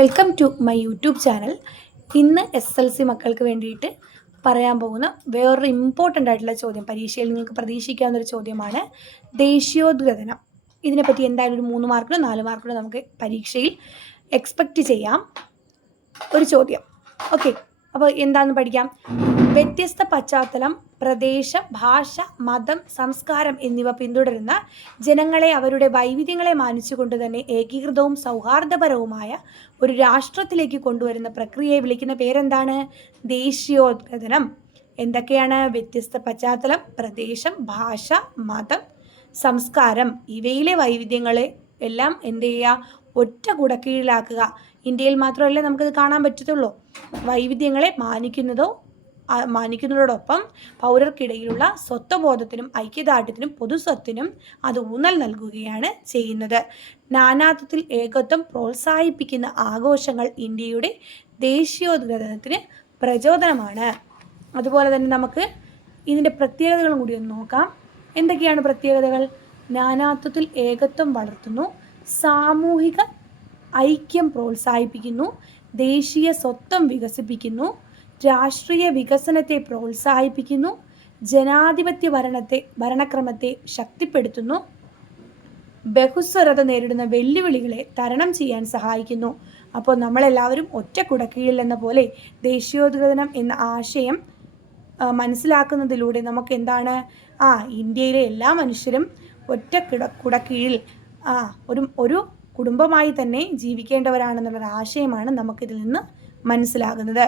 Welcome to my YouTube channel. ഇന്ന് SLC മക്കൾക്ക് വേണ്ടിയിട്ട് പറയാൻ പോകുന്ന വേറൊരു ഇമ്പോർട്ടൻ്റ് ആയിട്ടുള്ള ചോദ്യം, പരീക്ഷയിൽ നിങ്ങൾക്ക് പ്രതീക്ഷിക്കാവുന്നൊരു ചോദ്യമാണ് ദേശീയോദ്ഗ്രഥനം. ഇതിനെപ്പറ്റി എന്തായാലും ഒരു 3 മാർക്കിനോ 4 മാർക്കിനോ നമുക്ക് പരീക്ഷയിൽ എക്സ്പെക്റ്റ് ചെയ്യാം ഒരു ചോദ്യം. ഓക്കെ, അപ്പോൾ എന്താണെന്ന് പഠിക്കാം. വ്യത്യസ്ത പശ്ചാത്തലം, പ്രദേശം, ഭാഷ, മതം, സംസ്കാരം എന്നിവ പിന്തുടരുന്ന ജനങ്ങളെ അവരുടെ വൈവിധ്യങ്ങളെ മാനിച്ചുകൊണ്ട് തന്നെ ഏകീകൃതവും സൗഹാർദ്ദപരവുമായ ഒരു രാഷ്ട്രത്തിലേക്ക് കൊണ്ടുവരുന്ന പ്രക്രിയയെ വിളിക്കുന്ന പേരെന്താണ്? ദേശീയോദ്ഗ്രഥനം. എന്തൊക്കെയാണ്? വ്യത്യസ്ത പശ്ചാത്തലം, പ്രദേശം, ഭാഷ, മതം, സംസ്കാരം, ഇവയിലെ വൈവിധ്യങ്ങളെ എല്ലാം എന്ത് ചെയ്യുക? ഒറ്റ കുടക്കീഴിലാക്കുക. ഇന്ത്യയിൽ മാത്രമല്ലേ നമുക്കിത് കാണാൻ പറ്റത്തുള്ളൂ. വൈവിധ്യങ്ങളെ മാനിക്കുന്നതോടൊപ്പം പൗരർക്കിടയിലുള്ള സ്വത്വബോധത്തിനും ഐക്യദാർഢ്യത്തിനും പൊതുസ്വത്തിനും അത് ഊന്നൽ നൽകുകയാണ് ചെയ്യുന്നത്. നാനാത്വത്തിൽ ഏകത്വം പ്രോത്സാഹിപ്പിക്കുന്ന ആഘോഷങ്ങൾ ഇന്ത്യയുടെ ദേശീയോദ്ഗ്രഥനത്തിന് പ്രചോദനമാണ്. അതുപോലെ തന്നെ നമുക്ക് ഇതിൻ്റെ പ്രത്യേകതകളും കൂടി ഒന്ന് നോക്കാം. എന്തൊക്കെയാണ് പ്രത്യേകതകൾ? നാനാത്വത്തിൽ ഏകത്വം വളർത്തുന്നു, സാമൂഹിക ഐക്യം പ്രോത്സാഹിപ്പിക്കുന്നു, ദേശീയ സ്വത്വം വികസിപ്പിക്കുന്നു, രാഷ്ട്രീയ വികസനത്തെ പ്രോത്സാഹിപ്പിക്കുന്നു, ജനാധിപത്യ ഭരണക്രമത്തെ ശക്തിപ്പെടുത്തുന്നു, ബഹുസ്വരത നേരിടുന്ന വെല്ലുവിളികളെ തരണം ചെയ്യാൻ സഹായിക്കുന്നു. അപ്പോൾ നമ്മളെല്ലാവരും ഒറ്റ കുടക്കീഴിൽ എന്ന പോലെ ദേശീയോദ്ഗ്രഥനം എന്ന ആശയം മനസ്സിലാക്കുന്നതിലൂടെ നമുക്ക് എന്താണ്? ഇന്ത്യയിലെ എല്ലാ മനുഷ്യരും ഒറ്റ കുടക്കീഴിൽ ഒരു കുടുംബമായി തന്നെ ജീവിക്കേണ്ടവരാണെന്നുള്ളൊരു ആശയമാണ് നമുക്കിതിൽ നിന്ന് മനസ്സിലാകുന്നത്.